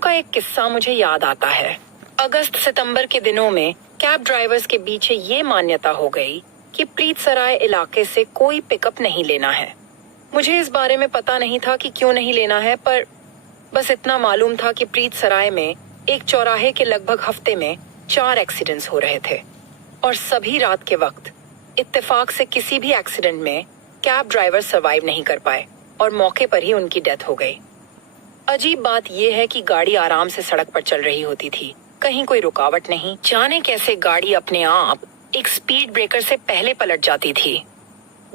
का एक किस्सा मुझे याद आता है। अगस्त सितंबर के दिनों में कैब ड्राइवर्स के बीच ये मान्यता हो गई कि प्रीतसराय इलाके से कोई पिकअप नहीं लेना है। मुझे इस बारे में पता नहीं था कि क्यों नहीं लेना है, पर बस इतना मालूम था कि प्रीतसराय में एक चौराहे के लगभग हफ्ते में 4 एक्सीडेंट्स हो रहे थे और सभी रात के वक्त इत्तेफाक से किसी भी एक्सीडेंट में कैब ड्राइवर सर्वाइव नहीं कर पाए और मौके पर ही उनकी डेथ हो गई। अजीब बात यह है कि गाड़ी आराम से सड़क पर चल रही होती थी, कहीं कोई रुकावट नहीं। जाने कैसे गाड़ी अपने आप एक स्पीड ब्रेकर से पहले पलट जाती थी,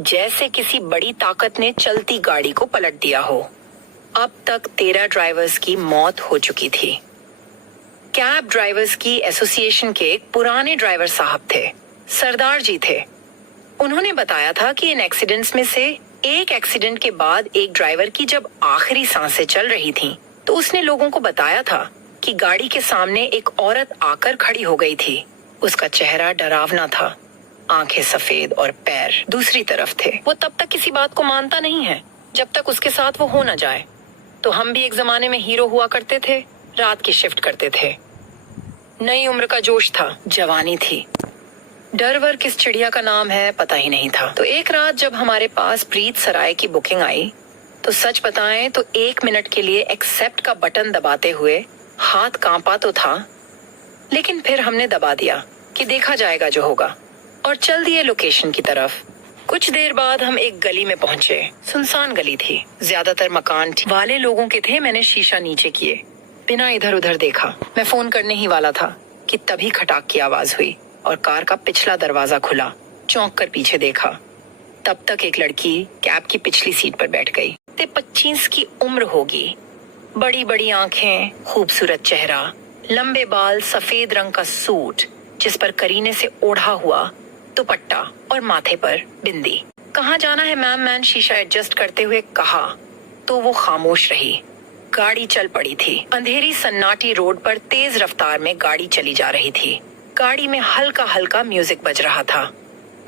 जैसे किसी बड़ी ताकत ने चलती गाड़ी को पलट दिया हो। अब तक 13 ड्राइवर्स की मौत हो चुकी थी। कैब ड्राइवर्स की एसोसिएशन के एक पुराने ड्राइवर साहब थे, सरदार जी थे। उन्होंने बताया था कि इन एक्सीडेंट्स में से एक एक्सीडेंट के बाद एक ड्राइवर की जब आखिरी सांसें चल रही थीं, तो उसने लोगों को बताया था कि गाड़ी के सामने एक औरत आकर खड़ी हो गई थी। उसका चेहरा डरावना था, आंखें सफेद और पैर दूसरी तरफ थे। वो तब तक किसी बात को मानता नहीं है जब तक उसके साथ वो हो न जाए। तो हम भी एक जमाने में हीरो हुआ करते थे, रात की शिफ्ट करते थे। नई उम्र का जोश था, जवानी थी। डरवर किस चिड़िया का नाम है पता ही नहीं था। तो एक रात जब हमारे पास प्रीतसराय की बुकिंग आई, तो सच बताएं तो 1 मिनट के लिए एक्सेप्ट का बटन दबाते हुए हाथ कांपा तो था, लेकिन फिर हमने दबा दिया कि देखा जाएगा जो होगा, और चल दिए लोकेशन की तरफ। कुछ देर बाद हम एक गली में पहुंचे। सुनसान गली थी, ज्यादातर मकान वाले लोगों के थे। मैंने शीशा नीचे किए, बिना इधर उधर देखा। मैं फोन करने ही वाला था कि तभी खटाक की आवाज हुई और कार का पिछला दरवाजा खुला। चौंक कर पीछे देखा, तब तक एक लड़की कैब की पिछली सीट पर बैठ गई। 25 की उम्र होगी, बड़ी बड़ी आंखें, खूबसूरत चेहरा, लंबे बाल, सफेद रंग का सूट जिस पर करीने से ओढ़ा हुआ दुपट्टा और माथे पर बिंदी। कहाँ जाना है मैम? मैंने शीशा एडजस्ट करते हुए कहा, तो वो खामोश रही। गाड़ी चल पड़ी थी। अंधेरी सन्नाटी रोड पर तेज रफ्तार में गाड़ी चली जा रही थी। गाड़ी में हल्का हल्का म्यूजिक बज रहा था।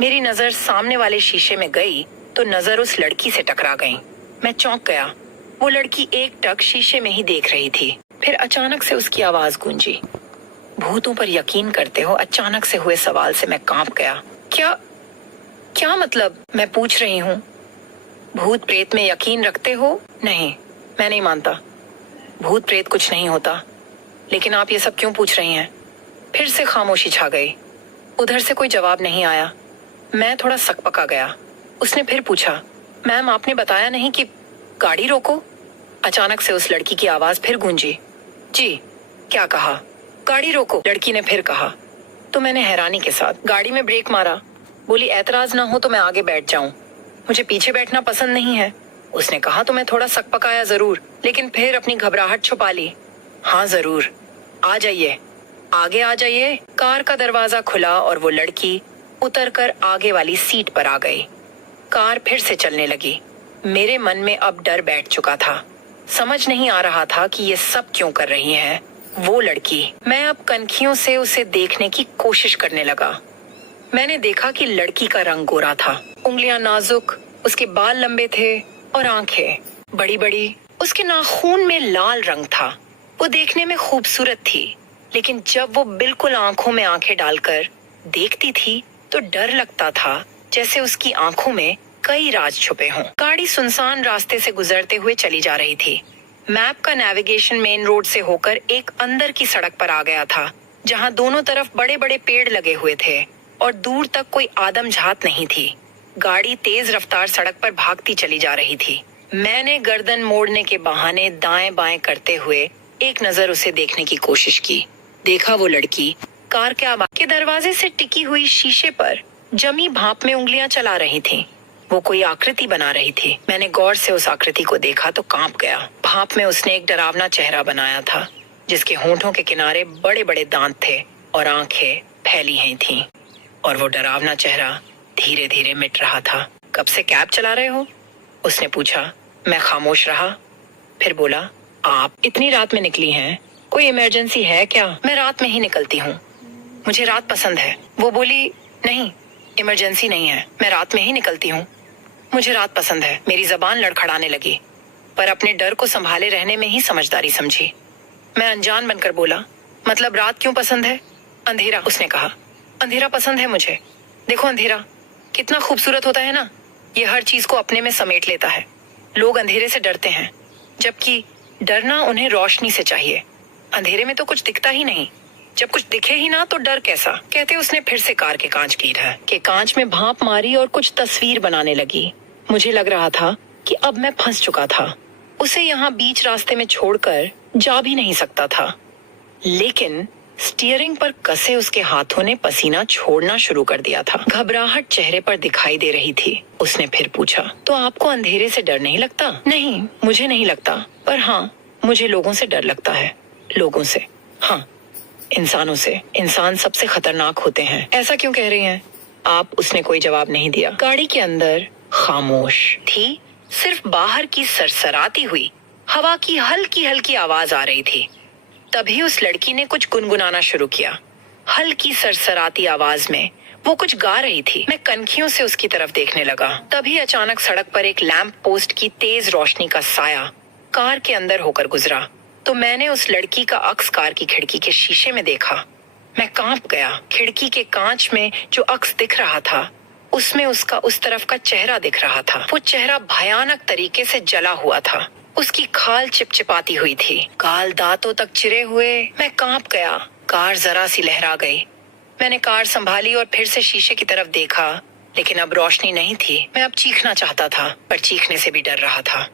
मेरी नजर सामने वाले शीशे में गई तो नजर उस लड़की से टकरा गई। मैं चौंक गया। वो लड़की एक टक शीशे में ही देख रही थी। फिर अचानक से उसकी आवाज गूंजी, भूतों पर यकीन करते हो? अचानक से हुए सवाल से मैं कांप गया। क्या मतलब? मैं पूछ रही हूँ। भूत प्रेत में यकीन रखते हो? नहीं, मैं नहीं मानता। भूत प्रेत कुछ नहीं होता। लेकिन आप ये सब क्यों पूछ रही हैं? फिर से खामोशी छा गई। उधर से कोई जवाब नहीं आया। मैं थोड़ा सकपका गया। उसने फिर पूछा, मैम आपने बताया नहीं कि गाड़ी रोको? अचानक से उस लड़की की आवाज फिर गूंजी, जी क्या कहा? गाड़ी रोको, लड़की ने फिर कहा। तो मैंने हैरानी के साथ गाड़ी में ब्रेक मारा। बोली, एतराज ना हो तो मैं आगे बैठ जाऊं, मुझे पीछे बैठना पसंद नहीं है। उसने कहा तो मैं थोड़ा सकपकाया जरूर, लेकिन फिर अपनी घबराहट छुपा ली। हाँ जरूर, आ जाइए, आगे आ जाइए। कार का दरवाजा खुला और वो लड़की उतरकर आगे वाली सीट पर आ गई। कार फिर से चलने लगी। मेरे मन में अब डर बैठ चुका था। समझ नहीं आ रहा था कि ये सब क्यों कर रही है वो लड़की। मैं अब कनखियों से उसे देखने की कोशिश करने लगा। मैंने देखा कि लड़की का रंग गोरा था, उंगलियां नाजुक, उसके बाल लंबे थे और आंखें बड़ी बड़ी। उसके नाखून में लाल रंग था। वो देखने में खूबसूरत थी, लेकिन जब वो बिल्कुल आंखों में आंखें डालकर देखती थी तो डर लगता था, जैसे उसकी आंखों में कई राज छुपे हों। गाड़ी सुनसान रास्ते से गुजरते हुए चली जा रही थी। मैप का नेविगेशन मेन रोड से होकर एक अंदर की सड़क पर आ गया था, जहां दोनों तरफ बड़े बड़े पेड़ लगे हुए थे और दूर तक कोई आदमझात नहीं थी। गाड़ी तेज रफ्तार सड़क पर भागती चली जा रही थी। मैंने गर्दन मोड़ने के बहाने दाएं बाएं करते हुए एक नजर उसे देखने की कोशिश की। देखा वो लड़की कार के दरवाजे से टिकी हुई शीशे पर जमी भाप में उंगलियां चला रही थी। वो कोई आकृति बना रही थी। मैंने गौर से उस आकृति को देखा तो कांप गया। भाप में उसने एक डरावना चेहरा बनाया था, जिसके होंठों के किनारे बड़े बड़े दांत थे और आंखें फैली हुई थीं। और वो डरावना चेहरा धीरे धीरे मिट रहा था। कब से कैब चला रहे हो? उसने पूछा। मैं खामोश रहा। फिर बोला, आप इतनी रात में निकली हैं, कोई इमरजेंसी है क्या? मैं रात में ही निकलती हूँ, मुझे रात पसंद है। वो बोली, नहीं इमरजेंसी नहीं है, मैं रात में ही निकलती हूँ, मुझे रात पसंद है। मेरी जबान लड़खड़ाने लगी, पर अपने डर को संभाले रहने में ही समझदारी समझी। मैं अनजान बनकर बोला, मतलब रात क्यों पसंद है? अंधेरा, उसने कहा। अंधेरा पसंद है मुझे। देखो अंधेरा कितना खूबसूरत होता है ना, ये हर चीज को अपने में समेट लेता है। लोग अंधेरे से डरते हैं, जबकि डरना उन्हें रोशनी से चाहिए। अंधेरे में तो कुछ दिखता ही नहीं, जब कुछ दिखे ही ना तो डर कैसा? कहते उसने फिर से कार के कांच में भांप मारी और कुछ तस्वीर बनाने लगी। मुझे लग रहा था कि अब मैं फंस चुका था। उसे यहाँ बीच रास्ते में छोड़कर जा भी नहीं सकता था। लेकिन स्टीयरिंग पर कसे उसके हाथों ने पसीना छोड़ना शुरू कर दिया था। घबराहट चेहरे पर दिखाई दे रही थी। उसने फिर पूछा, तो आपको अंधेरे से डर नहीं लगता? नहीं, मुझे नहीं लगता, पर हाँ, मुझे लोगों से डर लगता है। लोगों से? हाँ, इंसानों से। इंसान सबसे खतरनाक होते हैं। ऐसा क्यों कह रही हैं आप? उसने कोई जवाब नहीं दिया। गाड़ी के अंदर खामोश थी, सिर्फ बाहर की सरसराती हुई हवा की हल्की हल्की आवाज आ रही थी। तभी उस लड़की ने कुछ गुनगुनाना शुरू किया। हल्की सरसराती आवाज में वो कुछ गा रही थी। मैं कनखियों से उसकी तरफ देखने लगा। तभी अचानक सड़क पर एक लैंप पोस्ट की तेज रोशनी का साया कार के अंदर होकर गुजरा, तो मैंने उस लड़की का अक्स कार की खिड़की के शीशे में देखा। मैं कांप गया। खिड़की के कांच में जो अक्स दिख रहा था, उसमें उसका उस तरफ का चेहरा दिख रहा था। वो चेहरा भयानक तरीके से जला हुआ था। उसकी खाल चिपचिपाती हुई थी, गाल दांतों तक चिरे हुए। मैं कांप गया। कार जरा सी लहरा गई। मैंने कार संभाली और फिर से शीशे की तरफ देखा, लेकिन अब रोशनी नहीं थी। मैं अब चीखना चाहता था, पर चीखने से भी डर रहा था।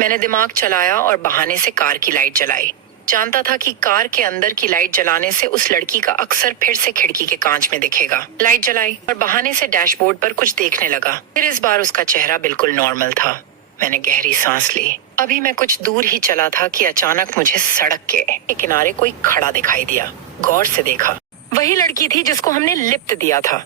मैंने दिमाग चलाया और बहाने से कार की लाइट जलाई। जानता था कि कार के अंदर की लाइट जलाने से उस लड़की का अक्सर फिर से खिड़की के कांच में दिखेगा। लाइट जलाई और बहाने से डैशबोर्ड पर कुछ देखने लगा। फिर इस बार उसका चेहरा बिल्कुल नॉर्मल था। मैंने गहरी सांस ली। अभी मैं कुछ दूर ही चला था कि अचानक मुझे सड़क के किनारे कोई खड़ा दिखाई दिया। गौर से देखा, वही लड़की थी जिसको हमने लिफ्ट दिया था।